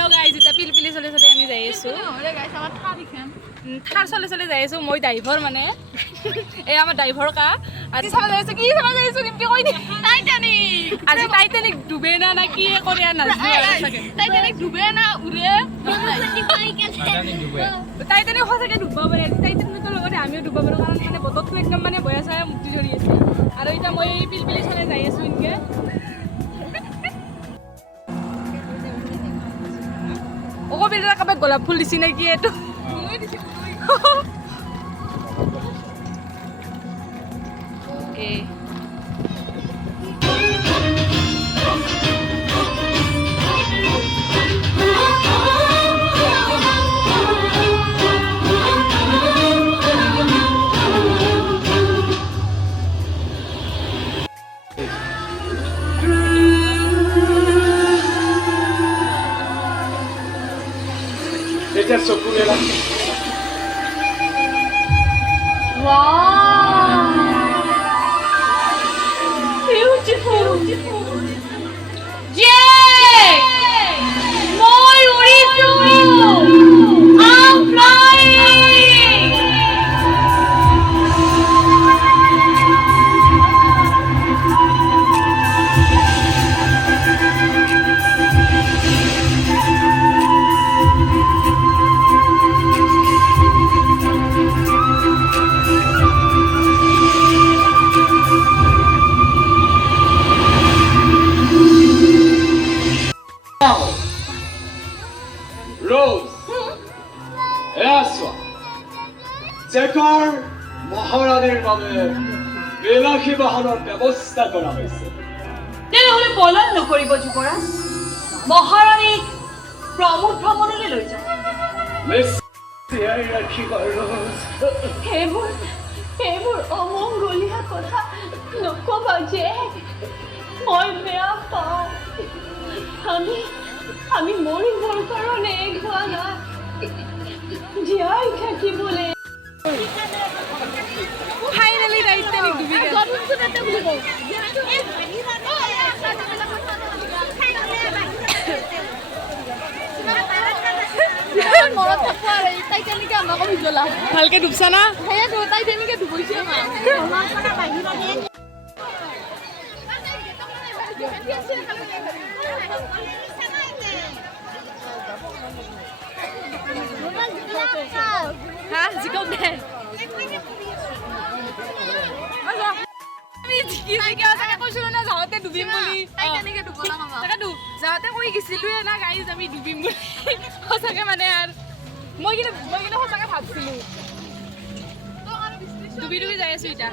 Hello' guys এতিয়া পিলপিলি চলে চলে আমি যাই আছোঁ থাৰ চলে চলে যাই আছোঁ মই ড্ৰাইভাৰ মানে এই আমাৰ ড্ৰাইভাৰ কা আজি চাব যাই আছোঁ কি চাব যাই আছোঁ নিমকে কৈ দি টাইটানিক আজি টাইটানিক ডুবে না কি কৰে নাজানো টাইটানিক ডুবে না উৰে টাইটানিক সঁচাকৈ ডুব পাৰে টাইটানিকৰ লগতে আমিও ডুব পাৰোঁ কাৰণ মানে বতৰটো একদম মানে বয়া চাই মুক্তি ধৰি আছে আৰু এতিয়া মই পিলপিলি চলে যাই আছোঁ এনেকৈ কবিতা কাবাক গোলাপ ফুল দিছি নাকি এইটো okay Wow! Beautiful! Yay! Moi uritu! I'm flying! চেকাৰ মহাৰাণীৰ বাবে বিলাসী বাহনৰ ব্যৱস্থা কৰা হৈছে তেনেহ'লে পলন নকৰিব যুৱৰাজ মহাৰাণীক প্ৰমোদ ভ্ৰমণলৈ লৈ যাওক সেইবোৰ অমংগলীয়া কথা নকবা যে মই বেয়া পাওঁ আমি মৰিবৰ কাৰণে খোৱা নাই জীয়াই থাকিবলৈ ফাইনালি টাইটানিক ডুবি গেল ভালকে ডুবছা না টাইটানিকে ডুবইছে হা জিকক দে যাওঁতে ডুবিম বুলি যাওঁতে কৈ গৈছিলোৱে না গাইজ আমি ডুবিম বুলি সঁচাকে মানে আৰু মই কিন্তু সঁচাকে ভাবছিলো ডুবি যাই আছো এতিয়া